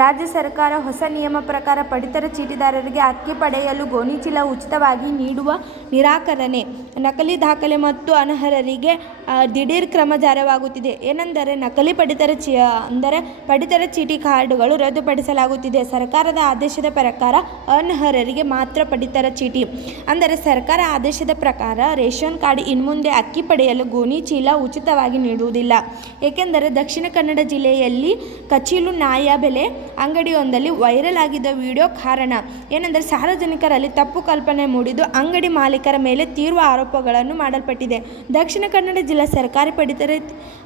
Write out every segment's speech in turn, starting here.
ರಾಜ್ಯ ಸರ್ಕಾರ ಹೊಸ ನಿಯಮ ಪ್ರಕಾರ ಪಡಿತರ ಚೀಟಿದಾರರಿಗೆ ಅಕ್ಕಿ ಪಡೆಯಲು ಗೋಣಿಚೀಲ ಉಚಿತವಾಗಿ ನೀಡುವ ನಿರಾಕರಣೆ, ನಕಲಿ ದಾಖಲೆ ಮತ್ತು ಅನರ್ಹರಿಗೆ ದಿಢೀರ್ ಕ್ರಮ ಜಾರವಾಗುತ್ತಿದೆ ಏನೆಂದರೆ, ನಕಲಿ ಪಡಿತರ ಚೀ, ಅಂದರೆ ಪಡಿತರ ಚೀಟಿ ಕಾರ್ಡುಗಳು ರದ್ದುಪಡಿಸಲಾಗುತ್ತಿದೆ. ಸರ್ಕಾರದ ಆದೇಶದ ಪ್ರಕಾರ ಅನರ್ಹರಿಗೆ ಮಾತ್ರ ಪಡಿತರ ಚೀಟಿ. ಅಂದರೆ, ಸರ್ಕಾರ ಆದೇಶದ ಪ್ರಕಾರ ರೇಷನ್ ಕಾರ್ಡ್ ಇನ್ಮುಂದೆ ಅಕ್ಕಿ ಪಡೆಯಲು ಗೋಣಿ ಚೀಲ ಉಚಿತವಾಗಿ ನೀಡುವುದಿಲ್ಲ. ಏಕೆಂದರೆ, ದಕ್ಷಿಣ ಕನ್ನಡ ಜಿಲ್ಲೆಯಲ್ಲಿ ಕಚೀಲು ನಾಯ ಬೆಲೆ ಅಂಗಡಿಯೊಂದಲ್ಲಿ ವೈರಲ್ ಆಗಿದ್ದ ವಿಡಿಯೋ ಕಾರಣ. ಏನೆಂದರೆ, ಸಾರ್ವಜನಿಕರಲ್ಲಿ ತಪ್ಪು ಕಲ್ಪನೆ ಮೂಡಿದ್ದು ಅಂಗಡಿ ಮಾಲೀಕರ ಮೇಲೆ ತೀವ್ರ ಆರೋಪಗಳನ್ನು ಮಾಡಲ್ಪಟ್ಟಿದೆ. ದಕ್ಷಿಣ ಕನ್ನಡ ಜಿಲ್ಲಾ ಸರ್ಕಾರಿ ಪಡಿತರ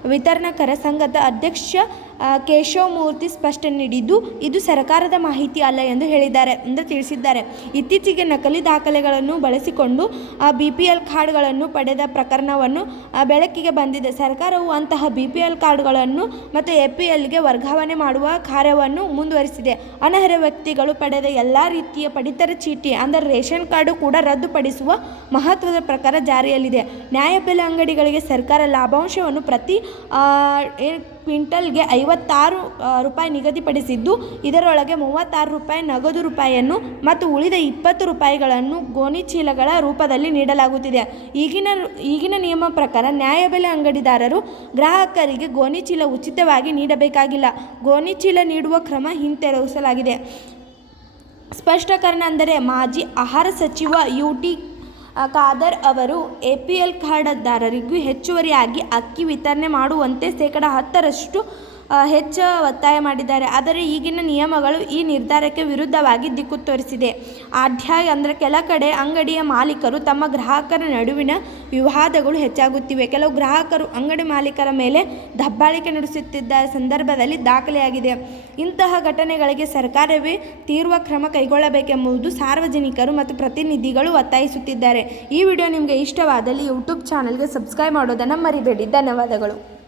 ವಿತರಣಕರ ಸಂಘದ ಅಧ್ಯಕ್ಷ ಆ, ಕೇಶವ ಮೂರ್ತಿ ಸ್ಪಷ್ಟನೆ ನೀಡಿದ್ದು ಇದು ಸರ್ಕಾರದ ಮಾಹಿತಿ ಅಲ್ಲ ಎಂದು ಹೇಳಿದ್ದಾರೆ ಎಂದು ತಿಳಿಸಿದ್ದಾರೆ. ಇತ್ತೀಚೆಗೆ ನಕಲಿ ದಾಖಲೆಗಳನ್ನು ಬಳಸಿಕೊಂಡು ಬಿ ಪಿ ಎಲ್ ಕಾರ್ಡ್ಗಳನ್ನು ಪಡೆದ ಪ್ರಕರಣವನ್ನು ಆ, ಬೆಳಕಿಗೆ ಬಂದಿದೆ. ಸರ್ಕಾರವು ಅಂತಹ ಬಿ ಪಿ ಎಲ್ ಕಾರ್ಡ್ಗಳನ್ನು ಮತ್ತು ಎ ಪಿ ಎಲ್ಗೆ ವರ್ಗಾವಣೆ ಮಾಡುವ ಕಾರ್ಯವನ್ನು ಮುಂದುವರಿಸಿದೆ. ಅನರ್ಹ ವ್ಯಕ್ತಿಗಳು ಪಡೆದ ಎಲ್ಲ ರೀತಿಯ ಪಡಿತರ ಚೀಟಿ ಅಂದರೆ ರೇಷನ್ ಕಾರ್ಡು ಕೂಡ ರದ್ದುಪಡಿಸುವ ಮಹತ್ವದ ಪ್ರಕಾರ ಜಾರಿಯಲ್ಲಿದೆ. ನ್ಯಾಯಬೆಲೆ ಅಂಗಡಿಗಳಿಗೆ ಸರ್ಕಾರ ಲಾಭಾಂಶವನ್ನು ಪ್ರತಿ ಆ, ಕ್ವಿಂಟಲ್ಗೆ ಐವತ್ತಾರು ರೂಪಾಯಿ ನಿಗದಿಪಡಿಸಿದ್ದು, ಇದರೊಳಗೆ ಮೂವತ್ತಾರು ರೂಪಾಯಿ ನಗದು ರೂಪಾಯಿಯನ್ನು ಮತ್ತು ಉಳಿದ ಇಪ್ಪತ್ತು ರೂಪಾಯಿಗಳನ್ನು ಗೋಣಿ ಚೀಲಗಳ ರೂಪದಲ್ಲಿ ನೀಡಲಾಗುತ್ತಿದೆ. ಈಗಿನ ಈಗಿನ ನಿಯಮ ಪ್ರಕಾರ ನ್ಯಾಯಬೆಲೆ ಅಂಗಡಿದಾರರು ಗ್ರಾಹಕರಿಗೆ ಗೋಣಿ ಚೀಲ ಉಚಿತವಾಗಿ ನೀಡಬೇಕಾಗಿಲ್ಲ. ಗೋಣಿ ಚೀಲ ನೀಡುವ ಕ್ರಮ ಹಿಂತೆರಗಿಸಲಾಗಿದೆ ಸ್ಪಷ್ಟಕರಣ ಅಂದರೆ ಮಾಜಿ ಆಹಾರ ಸಚಿವ ಯು ಟಿ ಖಾದರ್ ಅವರು ಎ ಪಿ ಎಲ್ ಕಾರ್ಡ್ದಾರರಿಗೂ ಹೆಚ್ಚುವರಿಯಾಗಿ ಅಕ್ಕಿ ವಿತರಣೆ ಮಾಡುವಂತೆ ಶೇಕಡ ಹತ್ತರಷ್ಟು ಹೆಚ್ಚು ಒತ್ತಾಯ ಮಾಡಿದ್ದಾರೆ. ಆದರೆ ಈಗಿನ ನಿಯಮಗಳು ಈ ನಿರ್ಧಾರಕ್ಕೆ ವಿರುದ್ಧವಾಗಿ ದಿಕ್ಕು ತೋರಿಸಿದೆ. ಅಧ್ಯಾಯ ಅಂದರೆ ಕೆಲ ಕಡೆ ಅಂಗಡಿಯ ಮಾಲೀಕರು ತಮ್ಮ ಗ್ರಾಹಕರ ನಡುವಿನ ವಿವಾದಗಳು ಹೆಚ್ಚಾಗುತ್ತಿವೆ. ಕೆಲವು ಗ್ರಾಹಕರು ಅಂಗಡಿ ಮಾಲೀಕರ ಮೇಲೆ ದಬ್ಬಾಳಿಕೆ ನಡೆಸುತ್ತಿದ್ದ ಸಂದರ್ಭದಲ್ಲಿ ದಾಖಲೆಯಾಗಿದೆ. ಇಂತಹ ಘಟನೆಗಳಿಗೆ ಸರ್ಕಾರವೇ ತೀವ್ರ ಕ್ರಮ ಕೈಗೊಳ್ಳಬೇಕೆಂಬುದು ಸಾರ್ವಜನಿಕರು ಮತ್ತು ಪ್ರತಿನಿಧಿಗಳು ಒತ್ತಾಯಿಸುತ್ತಿದ್ದಾರೆ. ಈ ವಿಡಿಯೋ ನಿಮಗೆ ಇಷ್ಟವಾದಲ್ಲಿ ಯೂಟ್ಯೂಬ್ ಚಾನಲ್ಗೆ ಸಬ್ಸ್ಕ್ರೈಬ್ ಮಾಡೋದನ್ನು ಮರಿಬೇಡಿ. ಧನ್ಯವಾದಗಳು.